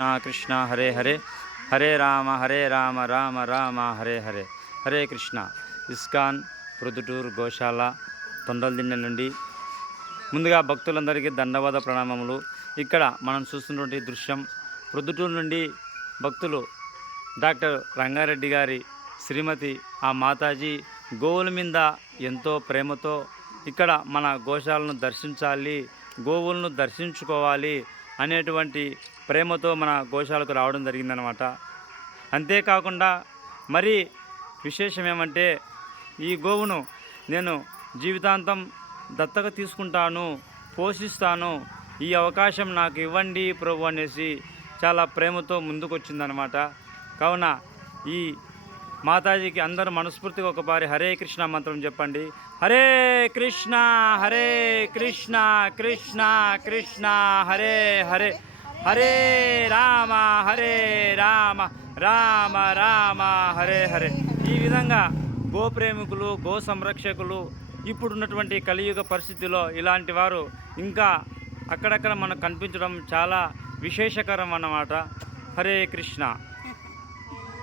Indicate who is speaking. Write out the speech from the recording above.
Speaker 1: Krishna Krishna Hare Hare. Hare Rama Hare Rama Rama Rama Hare Hare. Hare Krishna. ISKCON Proddatur గోశాల తొండలదిన్నె నుండి ముందుగా భక్తులందరికీ దండవాద ప్రణామములు. ఇక్కడ మనం చూస్తున్నటువంటి దృశ్యం ప్రొద్దుటూరు నుండి భక్తులు డాక్టర్ రంగారెడ్డి గారి శ్రీమతి ఆ మాతాజీ గోవుల మీద ఎంతో ప్రేమతో ఇక్కడ మన గోశాలను దర్శించాలి గోవులను దర్శించుకోవాలి అనేటువంటి ప్రేమతో మన గోశాలకు రావడం జరిగిందనమాట అంతేకాకుండా మరి విశేషం ఏమంటే ఈ గోవును నేను జీవితాంతం దత్తగా తీసుకుంటాను పోషిస్తాను ఈ అవకాశం నాకు ఇవ్వండి ప్రభు అనేసి చాలా ప్రేమతో ముందుకొచ్చిందనమాట కావున ఈ మాతాజీకి అందరూ మనస్ఫూర్తిగా ఒకసారి హరే కృష్ణ మంత్రం చెప్పండి. హరే కృష్ణ హరే కృష్ణ కృష్ణ కృష్ణ హరే హరే. హరే రామ హరే రామ రామ రామ హరే హరే. ఈ విధంగా గోప్రేమికులు గో సంరక్షకులు ఇప్పుడున్నటువంటి కలియుగ పరిస్థితిలో ఇలాంటి వారు ఇంకా అక్కడక్కడ మనకు కనిపించడం చాలా విశేషకరం అన్నమాట. హరే కృష్ణ.